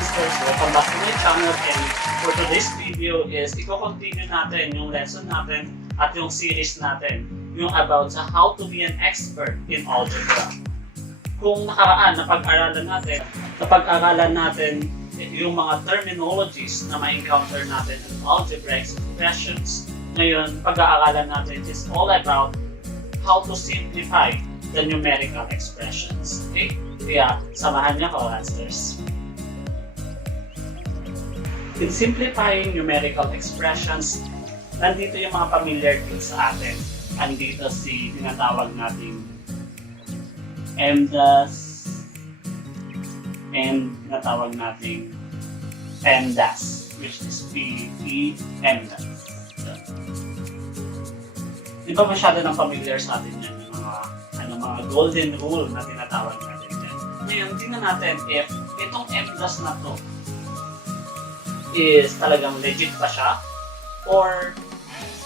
Runsters, welcome back to my channel, and for today's video is i-continue natin yung lesson natin at yung series natin yung about sa how to be an expert in algebra. Kung nakaraan napag-aralan natin yung mga terminologies na ma-encounter natin in algebraic expressions. Ngayon, pag-aaralan natin is all about how to simplify the numerical expressions. Okay? Kaya, samahan niyo ako, Runsters. In simplifying numerical expressions, nandito yung mga familiar things sa atin. Andito si tinatawag nating MDAS and tinatawag nating PEMDAS, which is PEMDAS. Di ba masyado ng familiar sa atin yan, yung mga golden rule na tinatawag natin yan. Ngayon, tingnan natin if itong MDAS na to is talagang legit pa siya or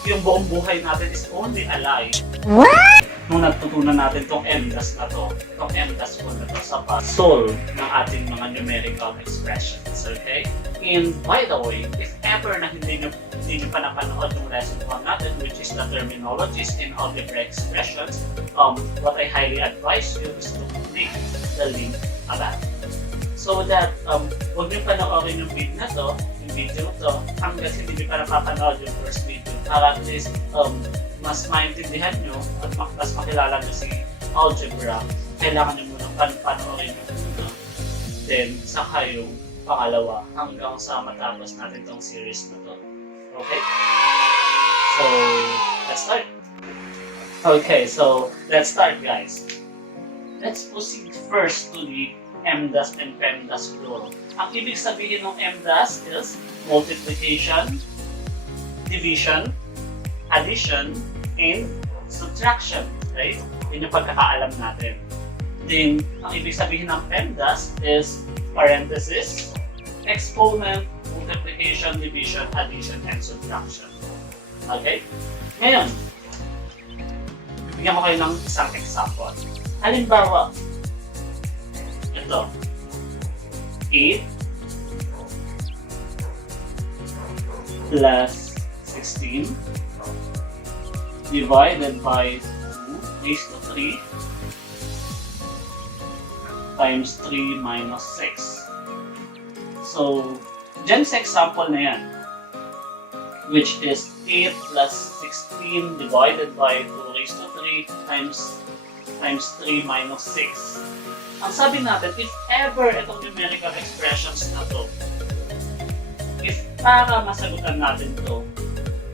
yung buong buhay natin is only a lie. What? Nung natutunan natin itong MDAS na to, itong MDAS po na to sa pag-solve ng ating mga numerical expressions, okay? And by the way, if ever na hindi nyo pa napanood yung lesson 1 natin, which is the terminologies in algebraic expressions, what I highly advise you is to click the link above. So that, huwag nyo panoorin yung video to, hanggang hindi nyo pa napapanood yung first video. Para at least, mas maintindihan nyo at mas makilala nyo si algebra, kailangan nyo munang panoorin yung una. Then, saka yung pangalawa hanggang sa matapos natin tong series na to. Okay? So, let's start. Okay, so let's start, guys. Let's proceed first to the MDAS and PEMDAS rule. Ang ibig sabihin ng MDAS is multiplication, division, addition, and subtraction. Right? Yun yung pagkakaalam natin. Then, ang ibig sabihin ng PEMDAS is parenthesis, exponent, multiplication, division, addition, and subtraction. Okay? Ngayon, bibigyan ko kayo ng isang example. Halimbawa, ito, 8 plus 16 divided by 2 raised to 3 times 3 minus 6. So, dyan sa example na yan, which is 8 plus 16 divided by 2 raised to 3 times 3 minus 6. Ang sabi natin, if ever itong numerical expressions na to, if para masagutan natin to,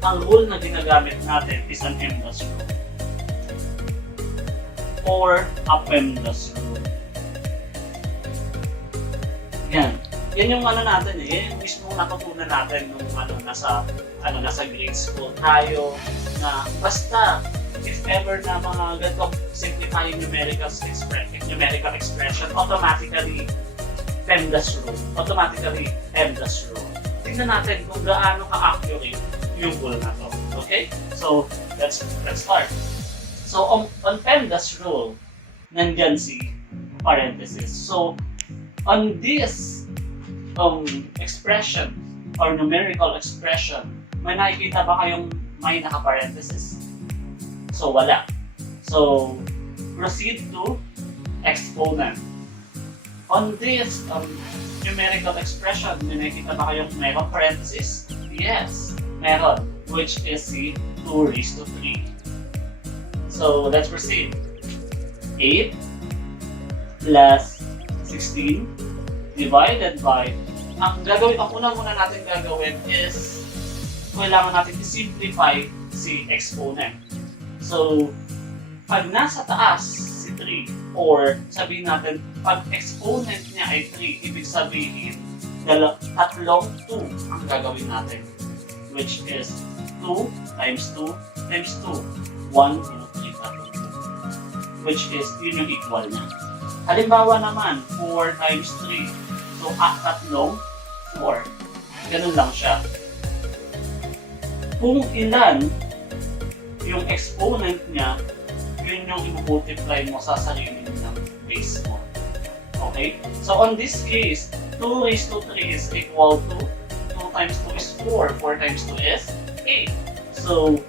ang rule na ginagamit natin is an MDAS rule or a PEMDAS rule. Yan. Yan yung natin yan yung mismo natutunan natin nung nasa grade school tayo na basta if ever na mga ganitong simplifying numerical expression, automatically PEMDAS rule, automatically MDAS rule. Tingnan natin kung gaano ka-accurate yung rule na to. Okay? So, let's start. So, on PEMDAS rule, nandyan si parenthesis. So, on this expression or numerical expression, may nakikita ba kayong may naka-parenthesis? So, wala. So, proceed to exponent. On this numerical expression, may nakikita ba kayong mayroong parenthesis? Yes, meron, which is si 2 raised to 3. So, let's proceed. 8 plus 16 divided by, ang una natin gagawin is, kailangan natin i-simplify si exponent. So, pag nasa taas si 3, or sabihin natin, pag exponent niya ay 3, ibig sabihin, tatlong 2 ang gagawin natin. Which is 2 times 2 times 2. 1, 2, 3, tatlong 2. Which is, yun yung equal niya. Halimbawa naman, 4 times 3. So, tatlong 4. Ganun lang siya. Kung ilan yung exponent niya, yun yung i-multiply mo sa sarili ng base mo. Okay? So on this case, 2 raised to 3 is equal to 2 times 2 is 4. 4 times 2 is 8. So,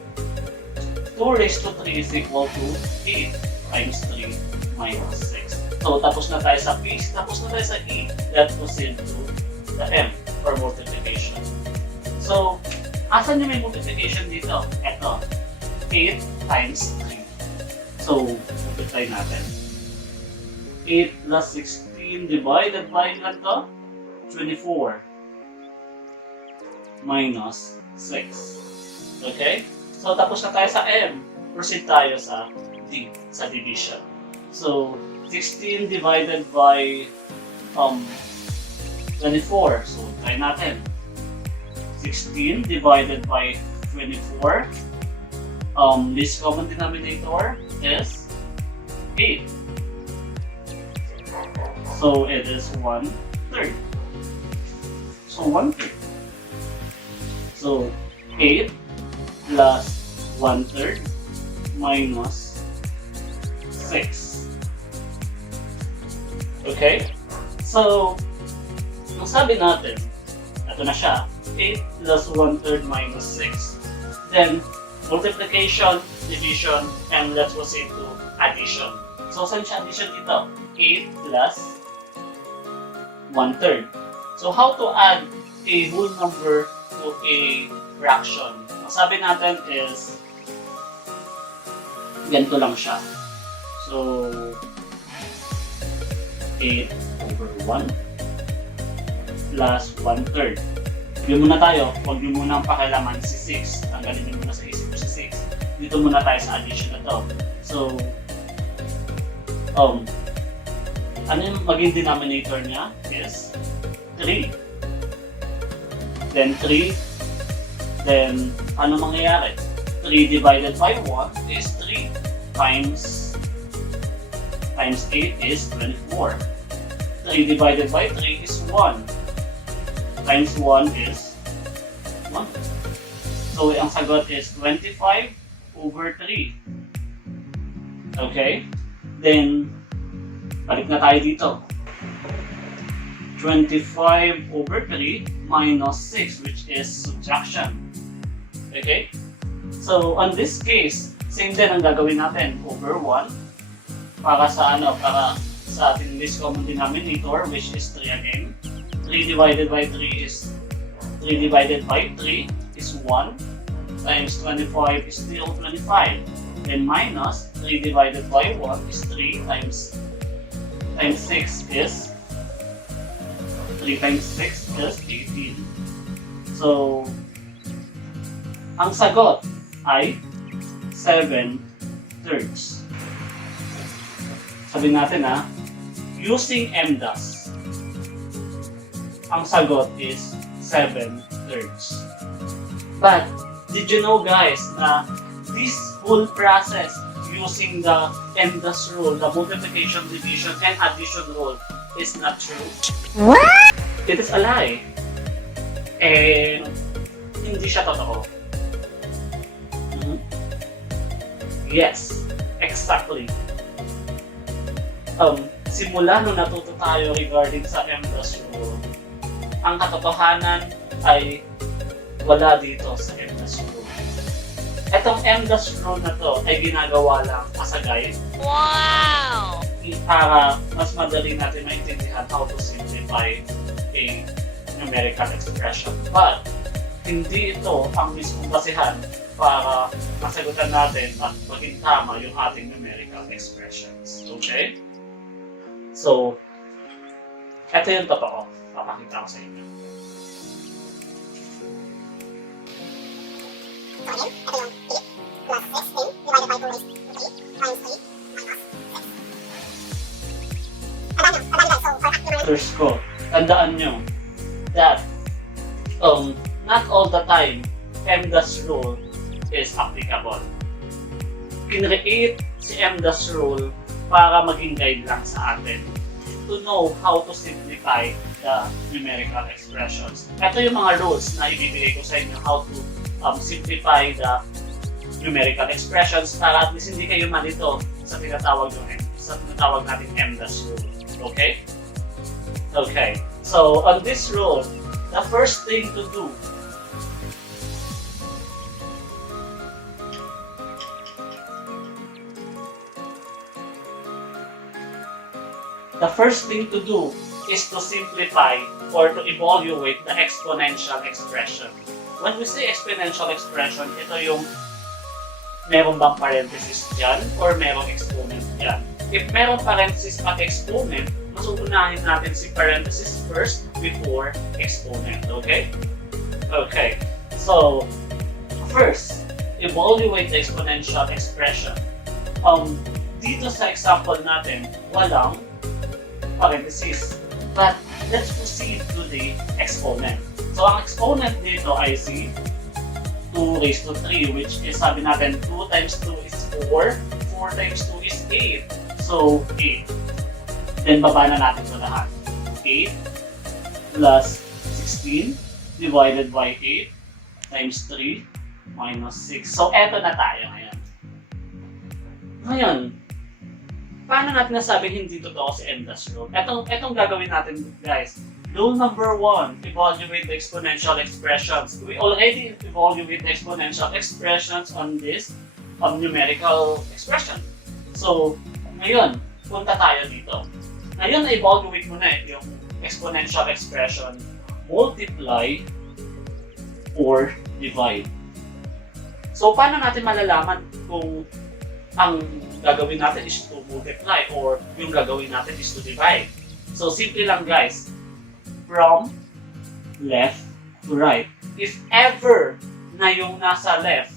2 raised to 3 is equal to 8 times 3 minus 6. So, tapos na tayo sa P, tapos na tayo sa E. Let's proceed to the M for multiplication. So, asan yung may multiplication dito? Ito, 8 times 3. So, multiply natin. 8 plus 16 divided by ganito, 24 minus 6. Okay? So, tapos na tayo sa M. Proceed tayo sa D, sa division. So, 16 divided by 24. So, try natin. 16 divided by 24. This common denominator is 8. So, it is 1/3. So, 1/3. So, 8 plus 1/3 minus 6. Okay? So, ang sabi natin, ito na siya, 8 plus 1/3 minus 6. Then, multiplication, division, and let's proceed to addition. So, saan siya addition dito? 8 plus 1/3. So, how to add a whole number to a fraction? Ang sabi natin is, ganito lang siya. So, 8 over 1 plus 1/3. Yun muna tayo. Huwag nyo muna ang pakialaman si 6. Tanggalin nyo muna sa isip ko si 6. Dito muna tayo sa addition na to. So, ano yung maging denominator niya is 3. Then 3. Then, ano mangyayari? 3 divided by 1 is 3 times 8 is 24. 3 divided by 3 is 1. Times 1 is 1. So, ang sagot is 25 over 3. Okay? Then, balik na tayo dito. 25 over 3 minus 6, which is subtraction. Okay? So, on this case, same din ang gagawin natin. Over 1. Para sa ating least common denominator, which is 3 again. 3 divided by 3 is 1 times 25 is still 25. Then minus 3 divided by 1 is 3 times 6 is 3 times 6 is 18. So, ang sagot ay 7/3. Sabihin natin using MDAS, ang sagot is 7/3. But, did you know guys na this whole process using the MDAS rule, the multiplication, division, and addition rule is not true? What? It is a lie. And hindi siya totoo. Yes, exactly. Simula nung natuto tayo regarding sa MDAS rule, ang katotohanan ay wala dito sa MDAS rule. Etong MDAS rule na to ay ginagawa lang as a guide. Wow! Para mas madali natin maintindihan how to simplify a numerical expression. But, hindi ito ang mismong basihan para masagutan natin at maging tama yung ating numerical expressions. Okay? So, ito yung totoo. Papakita ko sa inyo. So again, ito yung 8 plus 16 divided by 2 raised to 3 times 3 minus 6. Tandaan nyo guys, so for factorizing ko, tandaan nyo that not all the time MDAS rule is applicable. Kinreate si MDAS rule para maging guide lang sa atin to know how to simplify the numerical expressions. Ito yung mga rules na ibibigay ko sa inyo how to simplify the numerical expressions para at least hindi kayo malito sa tinatawag natin MDAS rule. Okay? Okay. So, on this rule, the first thing to do is to simplify or to evaluate the exponential expression. When we say exponential expression, ito yung meron bang parenthesis dyan or merong exponent dyan. If meron parenthesis at exponent, mas unahin natin si parenthesis first before exponent. Okay? Okay. So, first, evaluate the exponential expression. Dito sa example natin, walang parenthesis. But let's proceed to the exponent. So, ang exponent dito ay si 2 raised to 3, which is, sabi natin, 2 times 2 is 4, 4 times 2 is 8. So, 8. Then, baba na natin ito lahat. 8 plus 16 divided by 8 times 3 minus 6. So, eto na tayo ngayon. Ngayon, paano natin nasabing hindi totoo si MDAS rule? Etong gagawin natin, guys. Rule number 1, evaluate the exponential expressions. We already evaluate the exponential expressions on this numerical expression. So, ngayon, punta tayo dito. Ngayon, evaluate mo na yung exponential expression, multiply or divide. So, paano natin malalaman kung ang gagawin natin is to multiply or yung gagawin natin is to divide? So, simple lang, guys. From left to right. If ever na yung nasa left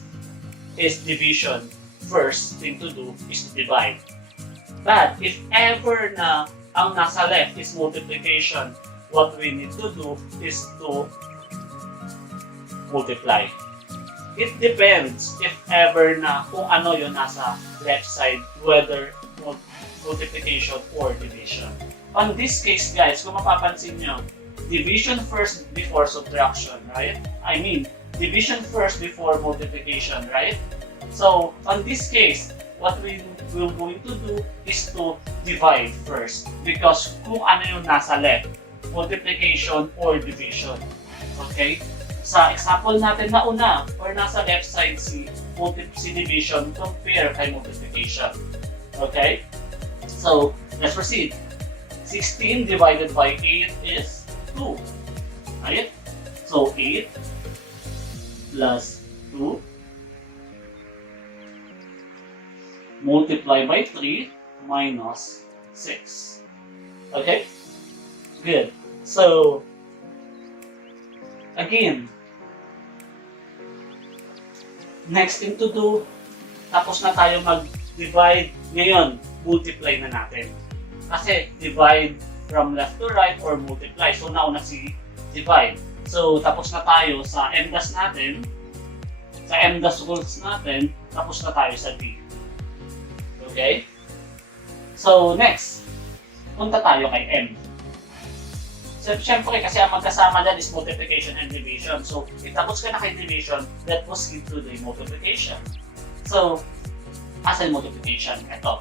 is division, first thing to do is to divide. But if ever na ang nasa left is multiplication, what we need to do is to multiply. It depends if ever na kung ano yung nasa left side, whether multiplication or division. On this case, guys, kung mapapansin nyo, division first before subtraction, right? I mean, division first before multiplication, right? So, on this case, what we will going to do is to divide first. Because kung ano yung nasa left, multiplication or division. Okay? Sa example natin na una, or nasa left side si division, compare kay multiplication. Okay? So, let's proceed. 16 divided by 8 is 2. Right? So, 8 plus 2 multiply by 3 minus 6. Okay? Good. So, again, next thing to do, tapos na tayo mag-divide. Ngayon, multiply na natin. Kasi divide from left to right or multiply. So, nauna si divide. So, tapos na tayo sa MDAS natin. Sa MDAS rules natin, tapos na tayo sa D. Okay? So, next, punta tayo kay M. So, syempre, kasi ang magkasama dyan is multiplication and division. So, if tapos ka na kay division, that was into the multiplication. So, asan multiplication? Ito.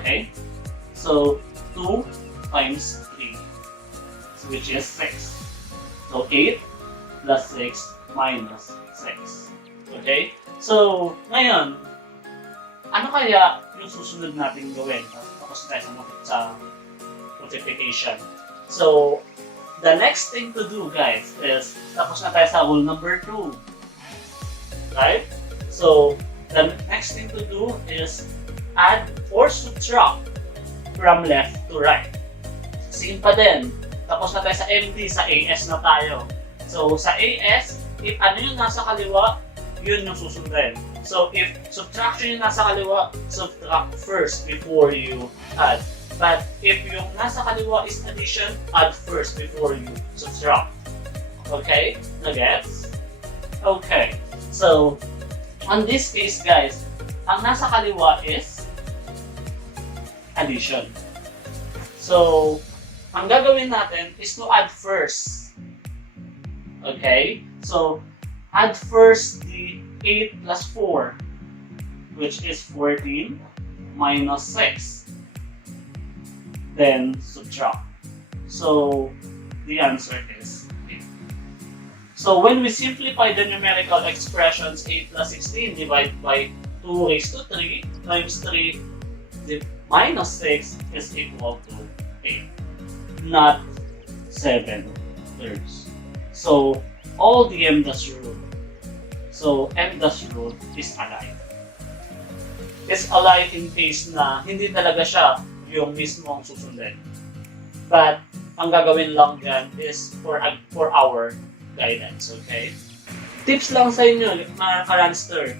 Okay? So, 2 times 3, which is 6. So, 8 plus 6 minus 6. Okay? So, ngayon, ano kaya yung susunod natin gawin? Tapos tayo sa multiplication. So, the next thing to do, guys, is tapos na tayo sa rule number 2. Right? So, the next thing to do is add or subtract from left to right. Same pa din. Tapos na tayo sa MD, sa AS na tayo. So, sa AS, if ano yung nasa kaliwa, yun yung susundin. So, if subtraction yung nasa kaliwa, subtract first before you add. But if yung nasa kaliwa is addition, add first before you subtract. Okay? Nagets? Okay. So, on this case, guys, ang nasa kaliwa is addition. So, ang gagawin natin is to add first. Okay? So, add first the 8 plus 4, which is 14 minus 6. Then, subtract. So, the answer is 8. So when we simplify the numerical expressions 8 plus 16 divided by 2 raised to 3 times 3 minus 6 is equal to 8, not 7/3. So all the m-dash rule. So m-dash rule is alive. Is alive in case na hindi talaga siya yung mismong susundin. But ang gagawin lang dyan is for our guidance, okay? Tips lang sa inyo, mga ka-Runster.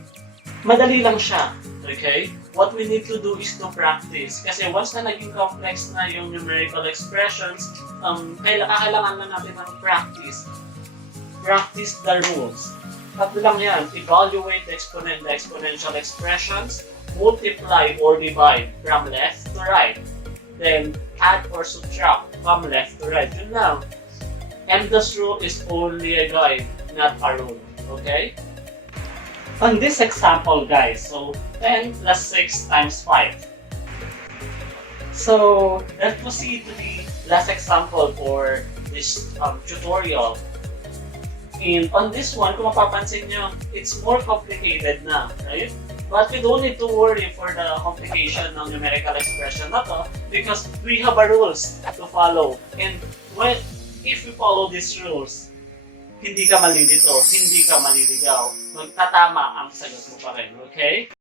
Madali lang siya, okay? What we need to do is to practice. Kasi once na naging complex na yung numerical expressions, kailangan na natin ng practice. Practice the rules. Tatlo lang yan. Evaluate the exponential expressions, multiply or divide from left to right, then add or subtract from left to right. Yun lang. M-dash rule is only a guide, not a rule. Okay? On this example, guys, so 10 plus 6 times 5. So let's proceed to the last example for this tutorial. And on this one, kung mapapansin nyo, it's more complicated na, right? But we don't need to worry for the complication ng numerical expression na to because we have a rules to follow. And if we follow these rules, hindi ka malilito, hindi ka maliligaw, magtatama ang sagot mo pa rin, okay?